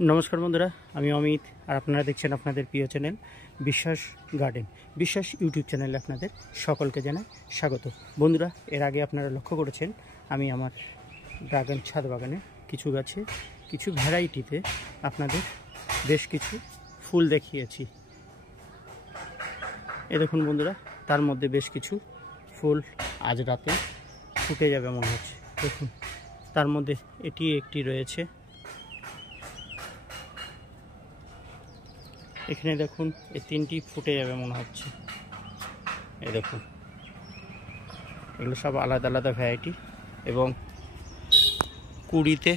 নমস্কার বন্ধুরা, আমি অমিত আর আপনারা দেখছেন আপনাদের প্রিয় চ্যানেল বিশ্বাস গার্ডেন। বিশ্বাস ইউটিউব চ্যানেলে আপনাদের সকলকে জানাই স্বাগত। বন্ধুরা, এর আগে আপনারা লক্ষ্য করেছেন আমি আমার ড্রাগন ছাদ বাগানে কিছু গাছে কিছু ভ্যারাইটিতে আপনাদের বেশ কিছু ফুল দেখিয়েছি। এ দেখুন বন্ধুরা, তার মধ্যে বেশ কিছু ফুল আজ রাতে ফুটে যাবে মনে হচ্ছে। দেখুন, তার মধ্যে এটি একটি রয়েছে। এখানে দেখুন, এই তিনটি ফুটে যাবে মনে হচ্ছে। এই দেখুন, এগুলো সব আলাদা আলাদা ভ্যারাইটি এবং কুড়িতে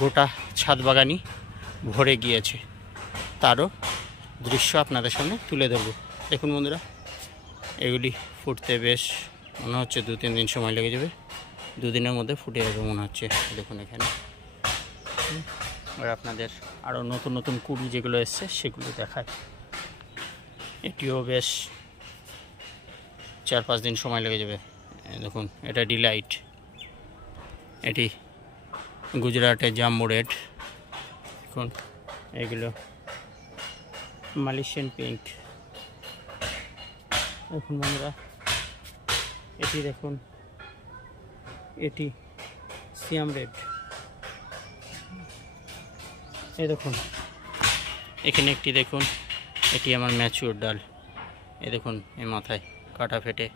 গোটা ছাদ বাগানই ভরে গিয়েছে। তারও দৃশ্য আপনাদের সামনে তুলে ধরবো। দেখুন বন্ধুরা, এগুলি ফুটতে বেশ মনে হচ্ছে 2-3 দিন সময় লেগে যাবে। 2 দিনের মধ্যে ফুটে যাবে মনে হচ্ছে। দেখুন এখানে আর আপনাদের আরও নতুন নতুন কুড়ি যেগুলো এসছে সেগুলো দেখায়। এটিও বেশ 4-5 দিন সময় লেগে যাবে। দেখুন, এটা ডিলাইট, এটি গুজরাটের জাম্বু রেড। দেখুন, এগুলো মালয়েশিয়ান পিঙ্ক। দেখুন বন্ধুরা, এটি দেখুন, এটি সিয়াম রেড। এই দেখুন, এখানে একটি দেখুন, এটি আমার ম্যাচিওর ডাল। এই দেখুন, এই মাথায় কাটা ফেটে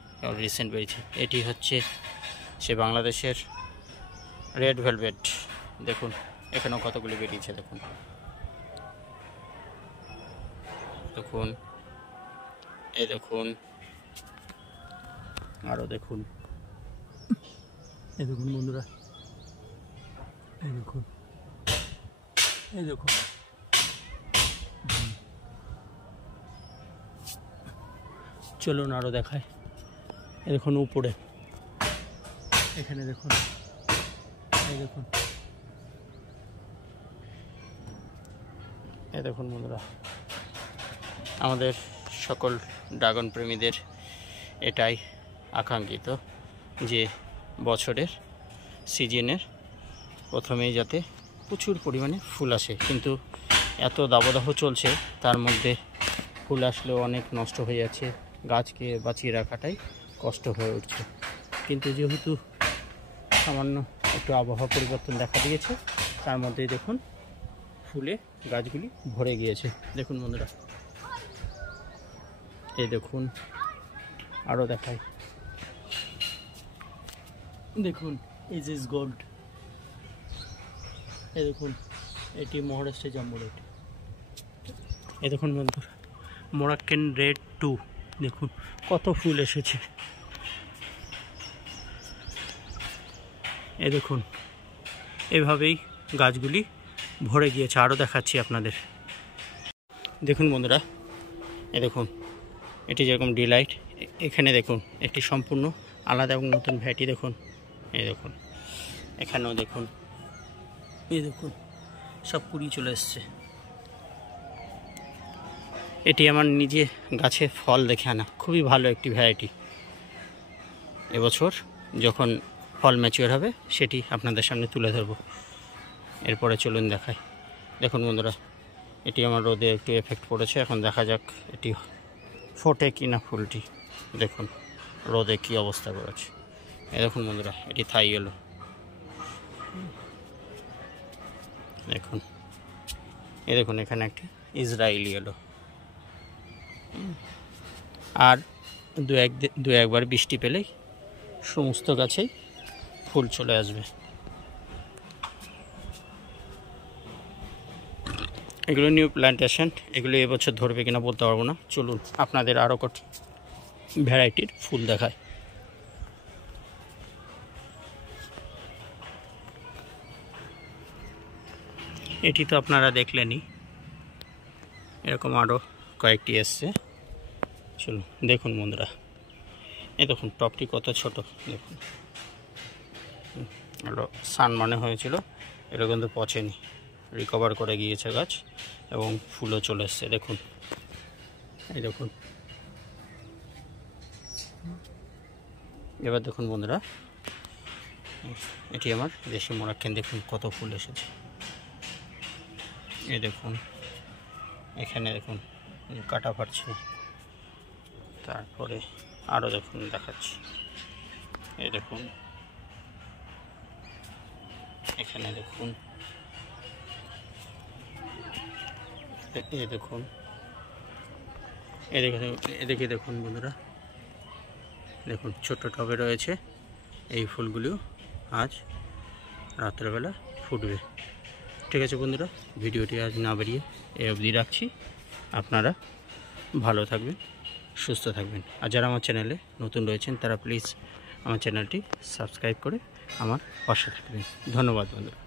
রিসেন্ট বেরিয়েছে। এটি হচ্ছে সে বাংলাদেশের রেড ভেলভেট। দেখুন, এখানেও কতগুলি বেরিয়েছে। দেখুন দেখুন, এই দেখুন, আরও দেখুন। এই দেখুন বন্ধুরা, এই দেখুন, এই দেখুন, চলুন আরও দেখায়। এই দেখুন উপরে, এখানে দেখুন, এই দেখুন, এই দেখুন বন্ধুরা, আমাদের সকল ড্রাগন প্রেমীদের এটাই আকাঙ্ক্ষিত যে বছরের সিজনের প্রথমেই যাতে প্রচুর পরিমাণে ফুল আসে। কিন্তু এত দাবদাহ চলছে, তার মধ্যে ফুল আসলেও অনেক নষ্ট হয়ে যাচ্ছে। গাছকে বাঁচিয়ে রাখাটাই কষ্ট হয়ে উঠছে। কিন্তু যেহেতু সামান্য একটু আবহাওয়া পরিবর্তন দেখা দিয়েছে, তার মধ্যেই দেখুন ফুলে গাছগুলি ভরে গিয়েছে। দেখুন বন্ধুরা, এই দেখুন, আরও দেখাই। দেখুন, ইজ গোল্ড। এই দেখুন, এটি মহারাষ্ট্রের জাম্বু রেড। এই দেখুন বন্ধুরা, মোরাক্কান রেড 2। দেখুন কত ফুল এসেছে। এই দেখুন, এভাবেই গাছগুলি ভরে গিয়েছে। আরও দেখাচ্ছি আপনাদের। দেখুন বন্ধুরা, এই দেখুন, এটি যেরকম ডিলাইট, এখানে দেখুন একটি সম্পূর্ণ আলাদা এবং নতুন ভ্যারাইটি। দেখুন, এই দেখুন, এখানেও দেখুন, এই দেখুন, সব কুড়ি চলে এসছে। এটি আমার নিজে গাছে ফল দেখে আনা খুবই ভালো একটি ভ্যারাইটি। এবছর যখন ফল ম্যাচিওর হবে সেটি আপনাদের সামনে তুলে ধরব। এরপরে চলুন দেখাই। দেখুন বন্ধুরা, এটি আমার রোদে একটু এফেক্ট পড়েছে। এখন দেখা যাক এটি ফোটে কি না ফুলটি। দেখুন রোদে কি অবস্থা করেছে। এই দেখুন বন্ধুরা, এটি থাই ইয়েলো। দেখুন, এই দেখুন, এখানে একটি ইসরায়েলি ইয়েলো। আর দু একবার বৃষ্টি পেলেই সমস্ত গাছেই ফুল চলে আসবে। এগুলো নিউ প্ল্যান্টেশন, এগুলো এবছর ধরবে কিনা বলতে পারবো না। চলুন আপনাদের আরও কটি ভ্যারাইটির ফুল দেখায়। এটি তো আপনারা দেখলেনই, এরকম আরও কয়েকটি এসছে। চলুন দেখুন বন্ধুরা, এই দেখুন টপটি কত ছোট। দেখুন, আরও সান মানে হয়েছিল, এটা কিন্তু পচেনি, রিকভার করে গিয়েছে গাছ এবং ফুলও চলে এসছে। দেখুন, এই দেখুন। এবার দেখুন বন্ধুরা, এটি আমার দেশি মোরাক্কান। দেখুন কত ফুল এসেছে। এই দেখুন, এখানে দেখুন কাটা ফাটছে। তারপরে আরও দেখুন দেখাচ্ছি, এই দেখুন এখানে দেখুন, দেখুন এদিকে দেখুন বন্ধুরা, দেখুন ছোট্ট টবে রয়েছে। এই ফুলগুলিও আজ রাত্রেবেলা ফুটবে। ঠিক আছে বন্ধুরা, ভিডিওটি আজ না বাড়িয়ে এই অবধি রাখছি। আপনারা ভালো থাকবেন, সুস্থ থাকবেন। আর যারা আমার চ্যানেলে নতুন রয়েছেন তারা প্লিজ আমার চ্যানেলটি সাবস্ক্রাইব করে আমার পাশে থাকবেন। ধন্যবাদ বন্ধুরা।